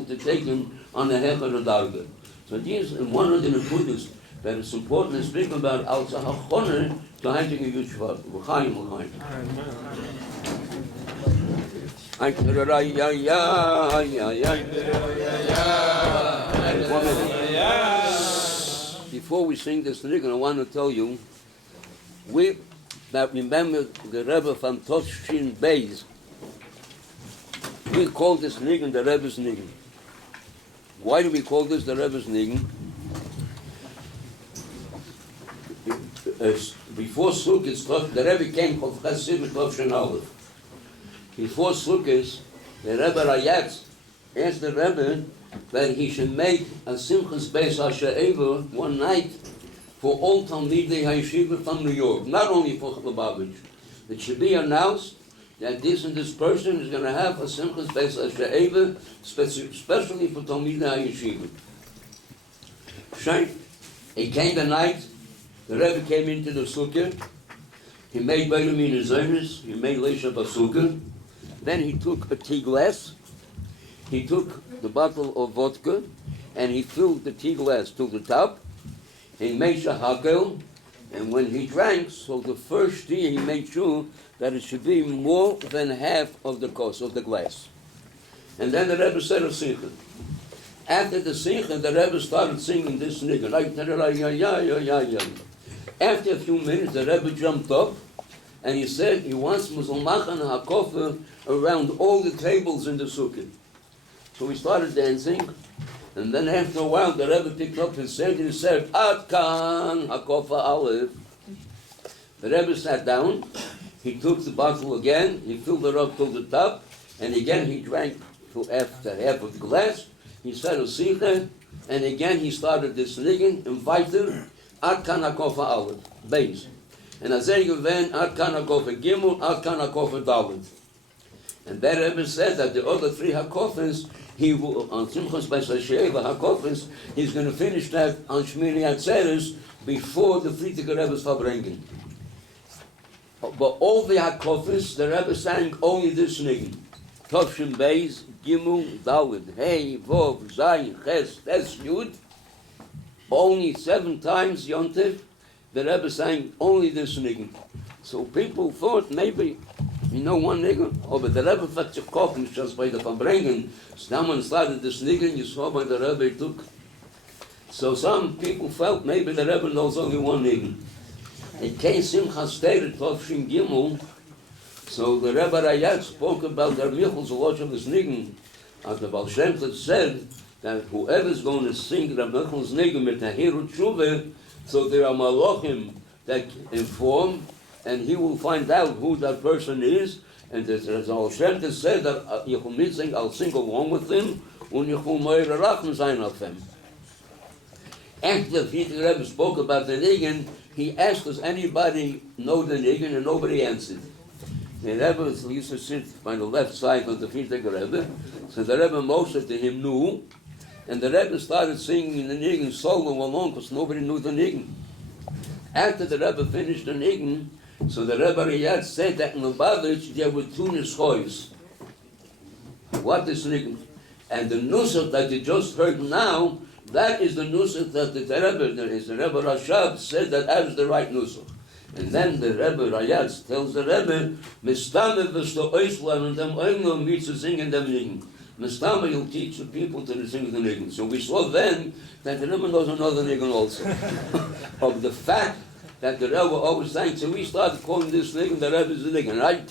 able to take him on the Hakhel Melave. So these are one of the Nekudas that it's important to speak about als a Hachoner to heintige Yudshvat. L'chaim, l'chaim. Before we sing this nigun, I want to tell you, we that remember the Rebbe from Tovshin Beis, we call this nigun the Rebbe's nigun. Why do we call this the Rebbe's nigun? Before Sukkot, the Rebbe came called Chassid Tovshin Aleph. Before Sukkot, the Rebbe Rayatz asked the Rebbe that he should make a Simchas Beis HaShe'eva one night for all Talmidei HaYeshiva from New York, not only for Lubavitch. It should be announced that this and this person is going to have a Simchas Beis HaShe'eva, especially for Talmidei HaYeshiva. It came the night, the Rebbe came into the Sukkah, he made Beilamin Zonis, he made Leisha Basukkah, then he took a tea glass, he took the bottle of vodka, and he filled the tea glass to the top. He made Hakhel, and when he drank, so the first tea, he made sure that it should be more than half of the cost of the glass. And then the Rebbe said a Simcha. After the Simcha, the Rebbe started singing this nigun. After a few minutes, the Rebbe jumped up, and he said he wants Musulmachan HaKofer around all the tables in the Sukkah. So we started dancing, and then after a while the Rebbe picked up his set and he said, Ad kan hakofa aleph. The Rebbe sat down, he took the bottle again, he filled it up to the top, and again he drank to after half of the glass. He said a sikha, and again he started this nigun, invited, Ad kan hakofa aleph, base. And I said again, Ad kan hakofa gimel, Ad kan hakofa dalet. And that Rebbe said that the other three hakofas, he will, on Simchas Beis HaShe'eva hakofas, he's going to finish that on Shmini Atzeres before the Frierdiker Rebbe's Farbrengen. But all the hakofas, the Rebbe sang only this nigun. Tovshin Beis, Gimel, Dalet, Hey, Vov, Zayin, Ches, Tes, Yud. Only 7 times Yontif, the Rebbe sang only this nigun. So people thought maybe, one nigun, but the Rebbe fetched a coffin just by the Farbrengen. Someone started this nigun, you saw by the Rebbe took. So some people felt maybe the Rebbe knows only one nigun. It came Simchas Torah Tovshin Gimel, so the Rebbe Rayat spoke about the Michel's watch of this nigun. As the Baal Shem Tov said that whoever is going to sing the Michel's nigun with Tahiru Tshuva, so there are Malachim that inform, and he will find out who that person is. And as Baal Shem Tov said that I'll sing along with him, und Yechul Meir Rachim sein auf him. After the Frierdiker Rebbe spoke about the nigun, he asked, does anybody know the nigun? And nobody answered. The Rebbe used to sit by the left side of the Frierdiker Rebbe, so the Rebbe motioned to him, no, and the Rebbe started singing the nigun solo along because nobody knew the nigun. After the Rebbe finished the nigun, so the Rebbe Riyad said that in Lubavitch there were 2 nischois. What is nigun? And the nusach that you just heard now, that is the nusach that the Rebbe Rashab said that is the right nusach. And then the Rebbe Rayatz tells the Rebbe, Mistame v'shto oislan and them oimno meets to sing in them nigun. Mistame, you'll teach the people to sing the nigun. So we saw then that the Rebbe knows another nigun also. Of the fact that the Rebbe always sang, so we started calling this nigun the Rebbe's nigun. Right?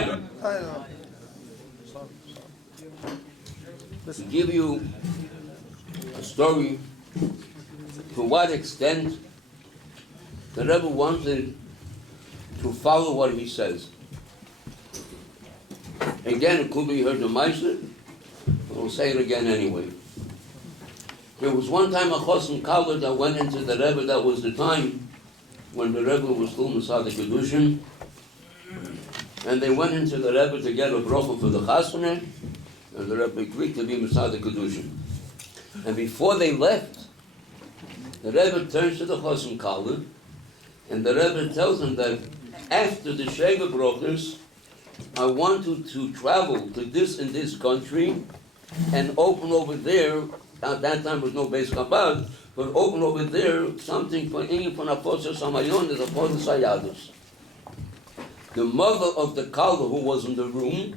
time. To give you a story to what extent the Rebbe wanted to follow what he says. Again, it could be heard the Meister, but we'll say it again anyway. There was one time a Chosim Kala that went into the Rebbe. That was the time when the Rebbe was still Masada Kedushin, and they went into the Rebbe to get a bracha for the Chasana, and the Rebbe agreed to be Masada Kedushin. And before they left, the Rebbe turns to the Chosim Kala, and the Rebbe tells him that after the Sheva brachas, I want you to travel to this and this country and open over there. At that time there was no Beis Chabad, but open over there something for Inyan for Apostle Samayon, the Apostle Sayadus. The mother of the Kala, who was in the room,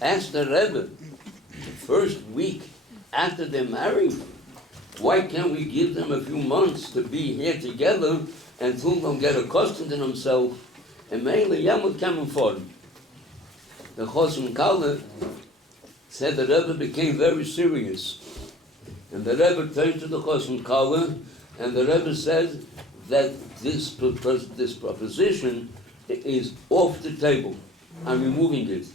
asked the Rebbe, the first week after they're married, why can't we give them a few months to be here together until they'll get accustomed to themselves, and mainly Yamud coming for them. The Chosim Kala said the Rebbe became very serious. And the Rebbe turned to the Chosim Kala, and the Rebbe said that this proposition is off the table. I'm removing it.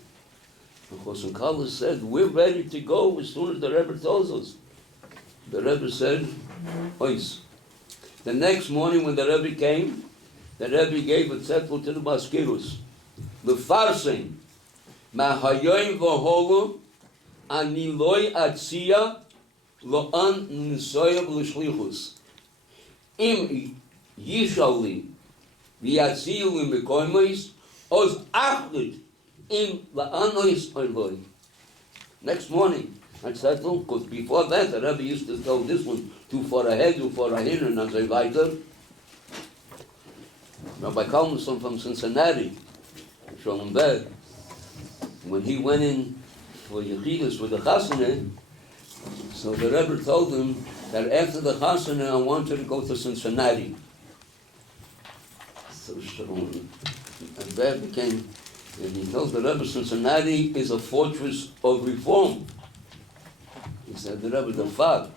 The Chosim Kala said, we're ready to go as soon as the Rebbe tells us. The Rebbe said, ois. The next morning when the Rebbe came, the Rebbe gave a zettel to the Maskirus. The Farsim, Mahayoim Vaholu, Ani loy atzia lo an nisoyav l'shlichus. Im yishali v'yatziyu l'mekoymois oz achlit im la'anois oiloi. Next morning, I said to him, because before that the Rebbe used to tell this one, too far ahead, too far ahead, and I say weiter. Rabbi Kalmuson from Cincinnati, Shalom Bed, when he went in for Yechidus with the Chasana, so the Rebbe told him that after the Chasana I want you to go to Cincinnati. So and that became, and he tells the Rebbe Cincinnati is a fortress of reform. He said the Rebbe the father.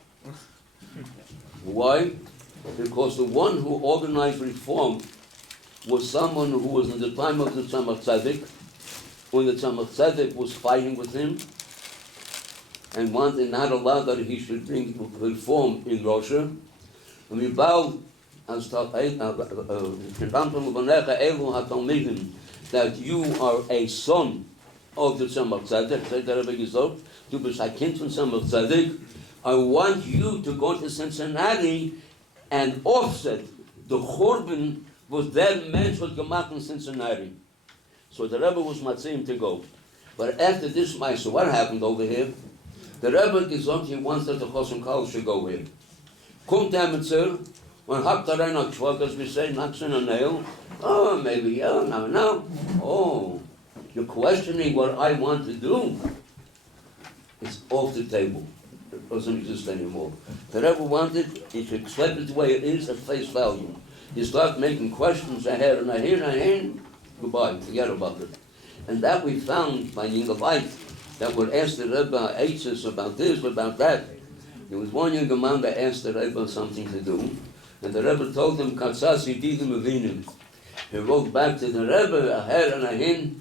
Why? Because the one who organized reform was someone who was in the time of the Tzemach Tzedek, when the Tzemach Tzedek was fighting with him and wanted not allow that he should bring reform in Russia. And we bowed as that you are a son of the Tzemach Tzedek. Said the Rebbe Gizot, du bist ein Kind von Tzemach Tzedek. I want you to go to Cincinnati and offset the Churban was that mensch was gemacht in Cincinnati. So the Rebbe was matzim to go. But after this Meister, what happened over here? The Rebbe gesagt, he wants that the Chosim Kala should go here. Kommt Emetzer, when hakt rein on Schwag, as we say, knocks in a nail. Oh, maybe, yeah, now. Oh, you're questioning what I want to do. It's off the table. It doesn't exist anymore. The Rebbe wanted, he should accept it the way it is at face value. You start making questions ahead and ahead, goodbye, forget about it. And that we found by the light that would ask the Rebbe Eitzes about this, about that. There was one young man that asked the Rebbe something to do, and the Rebbe told him, Katsasi Didim Avinim. He wrote back to the Rebbe ahead and ahead,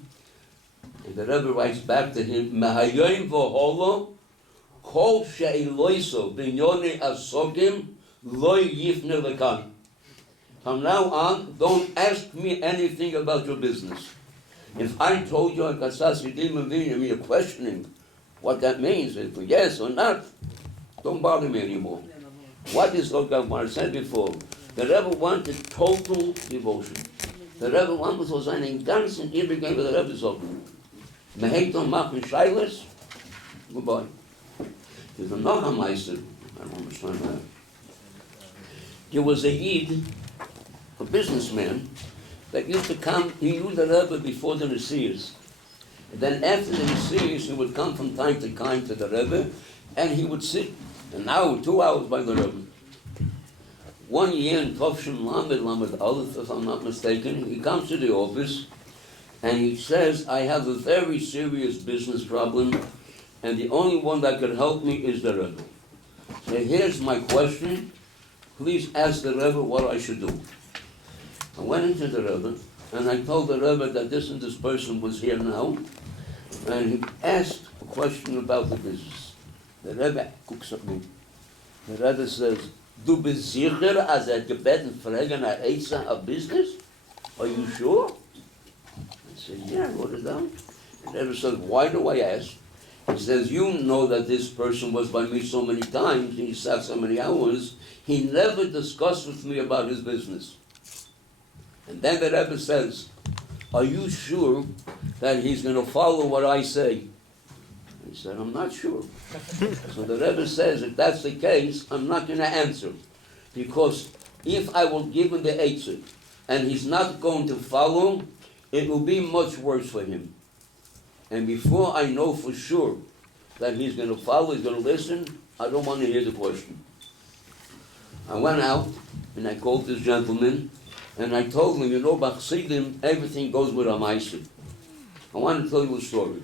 and the Rebbe writes back to him, Mahayoim Voholo, Kol She'iloiso, Binyoni Asogim, Loi Yifne Lekan. From now on, don't ask me anything about your business. If I told you you're questioning what that means, if yes or not, don't bother me anymore. What is what I said before? The Rebbe wanted total devotion. The Rebbe wanted so seinen ganzen Übergang with the Rebbe sagen. Mehekton machen Scheiles, goodbye. There's another Meister, I don't understand that. There was a Yid, a businessman, that used to come, he knew the Rebbe before the Nesias. And then after the Nesias, he would come from time to time to the Rebbe, and he would sit an hour, 2 hours by the Rebbe. One year in Tovshin Lamed Aleph, if I'm not mistaken, he comes to the office, and he says, I have a very serious business problem, and the only one that can help me is the Rebbe. So here's my question. Please ask the Rebbe what I should do. I went into the Rebbe, and I told the Rebbe that this and this person was here now, and he asked a question about the business. The Rebbe cooks at me. The Rebbe says, Du bist sicher, als gebeten fragen a business? Are you sure? I said, yeah, I wrote it down. The Rebbe said, why do I ask? He says, you know that this person was by me so many times, he sat so many hours, he never discussed with me about his business. And then the Rebbe says, are you sure that he's going to follow what I say? He said, I'm not sure. So the Rebbe says, if that's the case, I'm not going to answer. Because if I will give him the eitzah, and he's not going to follow, it will be much worse for him. And before I know for sure that he's going to follow, he's going to listen, I don't want to hear the question. I went out, and I called this gentleman, and I told him, you know, Bachsidim, everything goes with a ma'aseh. I want to tell you a story.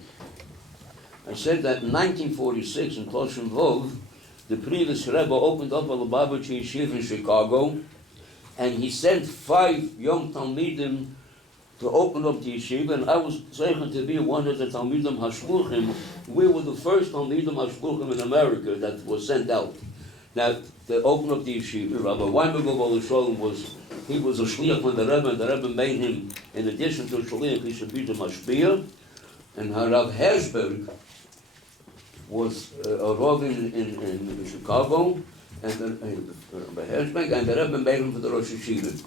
I said that in 1946 in Kloshon Vov, the previous Rebbe opened up a Lubavitcher Yeshiva in Chicago, and he sent 5 young Talmidim to open up the yeshiva, and I was zeichen to be one of the Talmidim Hashluchim. We were the first Talmidim Hashluchim in America that was sent out. Now, to open up the yeshiva, Rabbi Leibel he was a shliach with the Rebbe, and the Rebbe made him, in addition to a shliach, he should be the mashpia. And Harav Herzberg was a Rav in Chicago, and Rabbi Herzberg, and the Rebbe made him for the Rosh Yeshiva.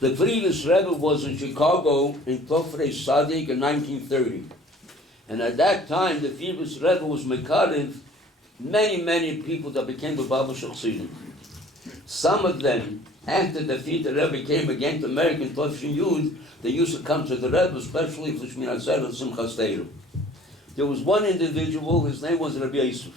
The previous Rebbe was in Chicago in Tofrei Sadik in 1930. And at that time, the previous Rebbe was Mekarev many people that became the Baba Chassidim. Some of them, after the Rebbe came again to American Tofshin Yud, they used to come to the Rebbe, especially for Shmin Atzer and Simchas Torah. There was one individual, his name was Rabbi Yosef.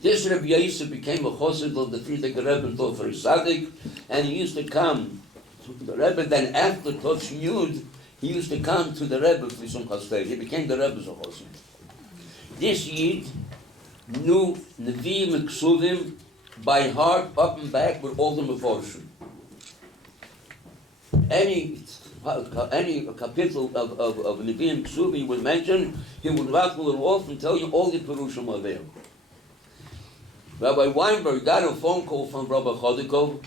This Rabbi Yosef became a chassid of the Frierdiker Rebbe in Tofrei Sadik, and he used to come to the Rebbe. Then after Tofshin Yud, he used to come to the Rebbe for Simchas Torah. He became the Rebbe's chassid. This Yid knew Nevi'im and Ksuvim by heart, up and back, with all the meforshim. Any capital of Nevi'im Ksuvim was mentioned, he would rattle it off and tell you all the perushim are there. Rabbi Weinberg got a phone call from Rabbi Chodikov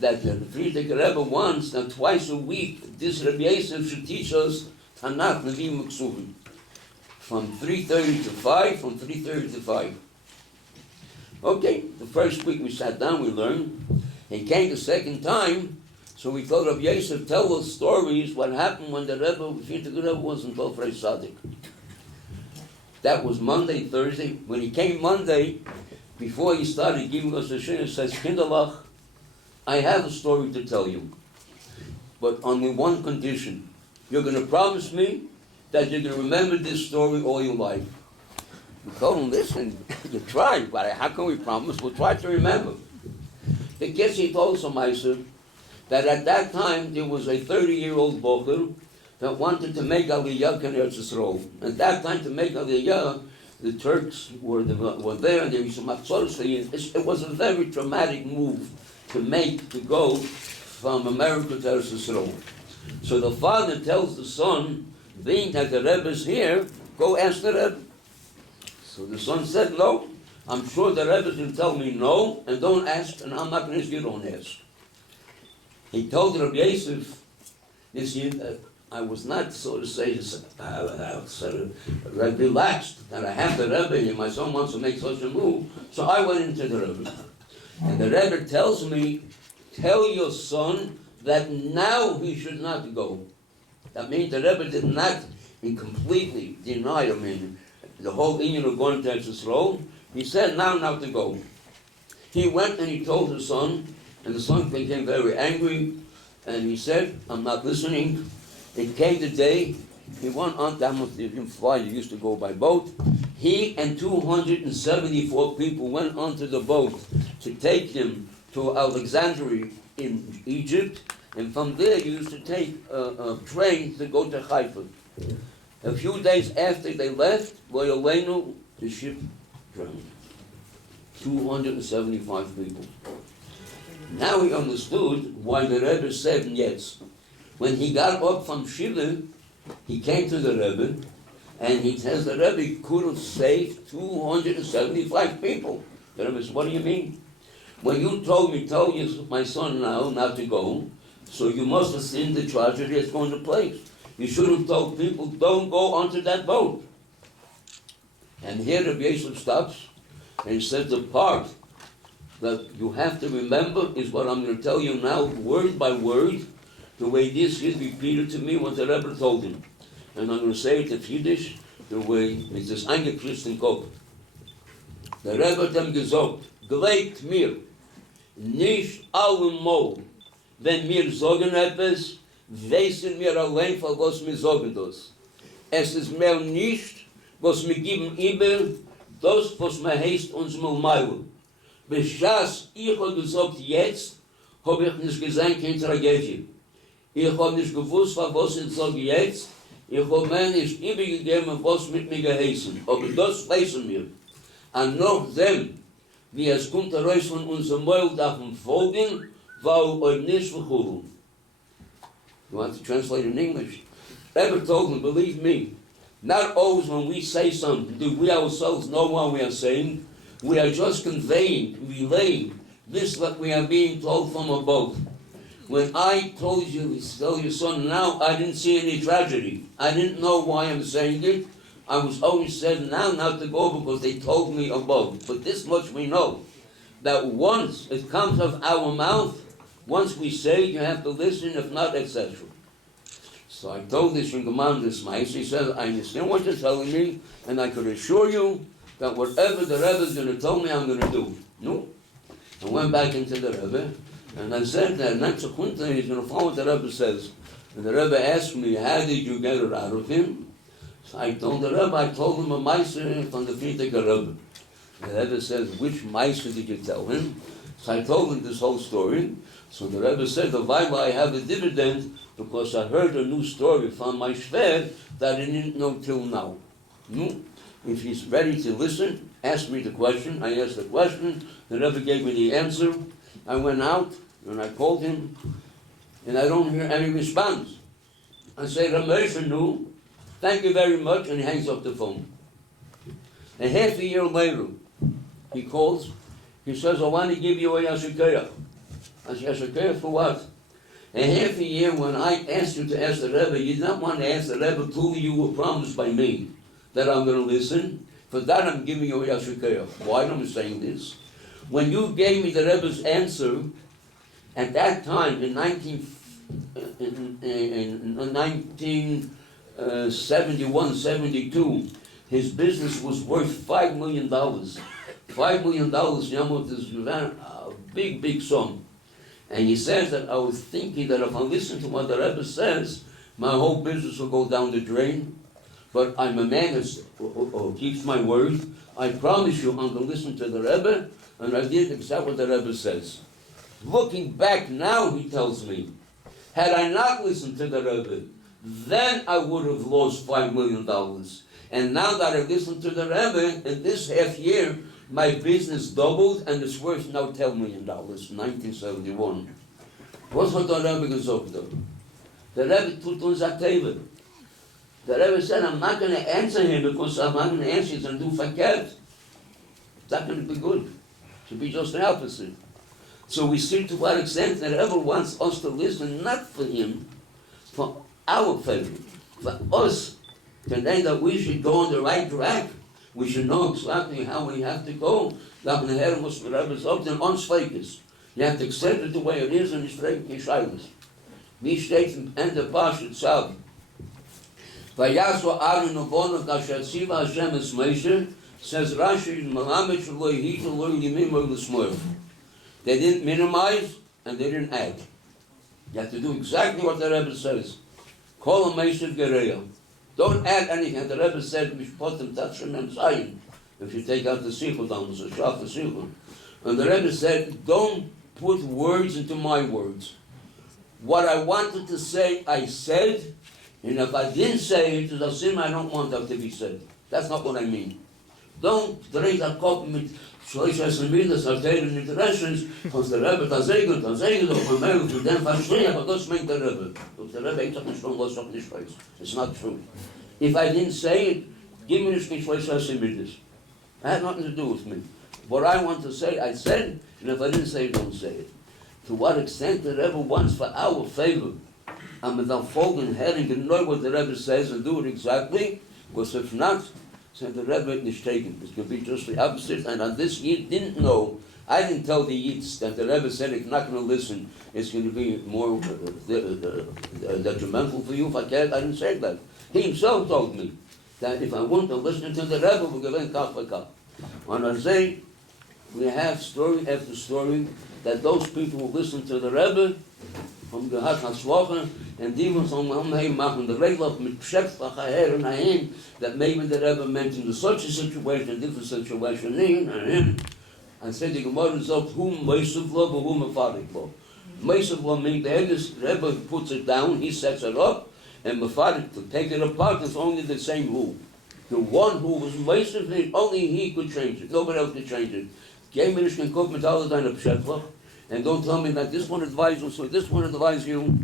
that the Frierdiker Rebbe once and twice a week, this Rabbi Yosef should teach us Tanakh, Nevi'im Ksuvim, from 3:30 to 5, from 3:30 to 5. Okay, the first week we sat down, we learned. He came the second time, so we told Rabbi Yosef, tell us stories, what happened when the Frierdiker Rebbe was in Tofrei Sadik. That was Monday, Thursday. When he came Monday, before he started giving us a shir, he says, Kinderlach, I have a story to tell you, but only one condition. You're going to promise me that you're going to remember this story all your life. We told him, listen, you try, but how can we promise? We'll try to remember. The kids, he told some Meiser that at that time there was a 30-year-old bocher that wanted to make Aliyah in Eretz Yisrael. At that time, to make Aliyah, the Turks were there, and there was some Matzorah. It was a very traumatic move to go from America to Eretz Yisrael. So the father tells the son, being that the Rebbe is here, go ask the Rebbe. So the son said, no, I'm sure the Rebbe is going to tell me no, and don't ask, and I'm not going to ask you, don't ask. He told Rabbi Yosef, this year, I was not, so to say, relaxed that I have the Rebbe here. My son wants to make such a move. So I went into the Rebbe. And the Rebbe tells me, tell your son that now he should not go. That means the Rebbe did not completely deny him the whole union of going to Eretz Yisrael. He said now not to go. He went and he told his son, and the son became very angry, and he said, I'm not listening. It came the day, he went on, that was the fly, he used to go by boat. He and 274 people went onto the boat to take him to Alexandria in Egypt, And from there you used to take a train to go to Haifa. A few days after they left, Loyalenu, the ship drowned. 275 people. Now he understood why the Rebbe said yes. When he got up from Shiva, he came to the Rebbe, and he says the Rebbe could have saved 275 people. The Rebbe said, what do you mean? When you told you, my son now not to go, so you must have seen the tragedy that's going to place. You should have told people, don't go onto that boat. And here Rabbi Yosef stops, and he says the part that you have to remember is what I'm going to tell you now, word by word, the way this is repeated to me, what the Rebbe told him. And I'm going to say it in Yiddish, the way it is eingekriegt in Kopf. Der Rebbe hat ihm gesagt, glaubt mir, nicht allemal, wenn wir sagen etwas, wissen wir allein, von was wir sagen das. Es ist mehr nicht, was wir geben über, das, was man heißt uns mal. Beschas, ich habe gesagt, jetzt habe ich nicht gesehen, keine Tragödie. Ich habe nicht gewusst, was ich sage jetzt. Ich habe mir nicht übergegeben, was mit mir geheißen. Aber das wissen wir. Und noch dem, wie es kommt heraus von unserem Maul, darf man folgen, weil euch nicht verholen. You want to translate in English? Ever told me, believe me, not always when we say something do we ourselves know what we are saying. We are just conveying, relaying this that we are being told from above. When I told you, tell your son now, I didn't see any tragedy. I didn't know why I'm saying it. I was always said now not to go because they told me above. But this much we know, that once it comes out of our mouth, once we say it, you have to listen, if not, etc. So I told this young man this mice. He said, I understand what you're telling me, and I could assure you that whatever the Rebbe is going to tell me, I'm going to do. No. I went back into the Rebbe, and I said that next Sekunde he's going to follow what the Rebbe says. And the Rebbe asked me, how did you get it out of him? So I told the Rebbe, I told him a meiser from the Frierdiker Rebbe. The Rebbe says, which meiser did you tell him? So I told him this whole story. So the Rebbe said, the Bible I have a dividend because I heard a new story from my shver that I didn't know till now. No? If he's ready to listen, ask me the question. I asked the question. The Rebbe gave me the answer. I went out and I called him, and I don't hear any response. I say, Ramesha, thank you very much, and he hangs up the phone. And half a year later, he calls. He says, I want to give you a yashikeya. I said, yashikeya for what? And half a year when I asked you to ask the Rebbe, you did not want to ask the Rebbe till you were promised by me that I'm going to listen. For that I'm giving you a yashikeya. Why am I saying this? When you gave me the Rebbe's answer, at that time in 1971, 72, his business was worth $5 million. $5 million, Yamot, is a big, big sum. And he says that I was thinking that if I listen to what the Rebbe says, my whole business will go down the drain. But I'm a man who keeps my word. I promise you I'm going to listen to the Rebbe, and I did exactly what the Rebbe says. Looking back now, he tells me, had I not listened to the Rebbe, then I would have lost $5 million. And now that I listened to the Rebbe, in this half year, my business doubled, and it's worth now $10 million, 1971. What's what the Rebbe gesagt? The Rebbe tut uns a table. The Rebbe said, I'm not going to answer him because I'm not going to answer him and do verkehrt. It's not going to be good. It should be just the opposite. So we see to what extent the Rebbe wants us to listen, not for him, for our favor, for us, to know that we should go on the right track. We should know exactly how we have to go. That the Herr muss the Rebbe sagt, in uns Volkes. You have to accept it the way it is, and it's very gescheites. Wie steht im Ende Pashat Zav? Vayasu Aaron Obonov Asher Tziva Hashem es Moshe, says Rashi, Malamed Shaloi Hita Loi Yimim Oil Smurf. They didn't minimize, and they didn't add. You have to do exactly what the Rebbe says. Kol HaMeshiv Gereya. Don't add anything. The Rebbe said, Mishpotim Tatshim Em Zayin. If you take out the Sichel down, it's a Shaf the Sichel. And the Rebbe said, don't put words into my words. What I wanted to say, I said, and if I didn't say it, it's a sin I don't want that to be said. That's not what I mean. Don't dreh a Kopf mit Schleichers und Wildes, als deren Interesses, als der Rebbe da segelt, auf dem Mehl, zu dem verstehe, aber das meint der Rebbe. Und der Rebbe, ich sag nicht, was ich nicht weiß. It's not true. If I didn't say it, give me nicht Schleichers und Wildes. It had nothing to do with me. What I want to say, I said, and if I didn't say it, don't say it. To what extent the Rebbe wants for our favor, and without folding heading and know what the Rebbe says and do it exactly, because if not, said the Rebbe is taken. It could be just the opposite. And on this Yid didn't know, I didn't tell the Yids that the Rebbe said if not going to listen, it's going to be more detrimental for you if I can't. I didn't say that. He himself told me that if I want to listen to the Rebbe, we'll give in kaf v'kaf. On our say, we have story after story that those people who listen to the Rebbe, vom gehad hatzlochen, and die was umheim machen, the Regel mit Pshepfach aher and ahin, that maybe the Rebbe mentioned such a situation, different situation, I said the Gemara is up, whom Meisiv lo, but whom Mefarik lo. Meisiv lo means the Rebbe puts it down, he sets it up, and Mefarik, to take it apart, is only the same rule. The one who was Meisiv, only he could change it, nobody else could change it. Geh mir nicht den Kopf mit all deiner Pshepfach, and don't tell me that this one advised you, so this one advised you.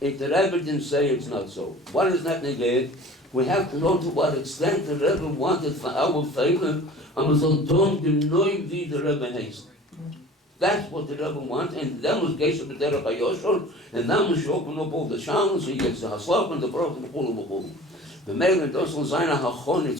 If the Rebbe didn't say it's not so. What is that negate? We have to know to what extent the Rebbe wanted for our favor, and we soll tun genau wie the Rebbe heißt. That's what the Rebbe wanted, and then was Geshe B'derech HaYoshor, and then we should open up all the channels, so he gets the Haslach and the Brot and the Pula B'Pula. The Meilen doesn't sign a Hachonitz,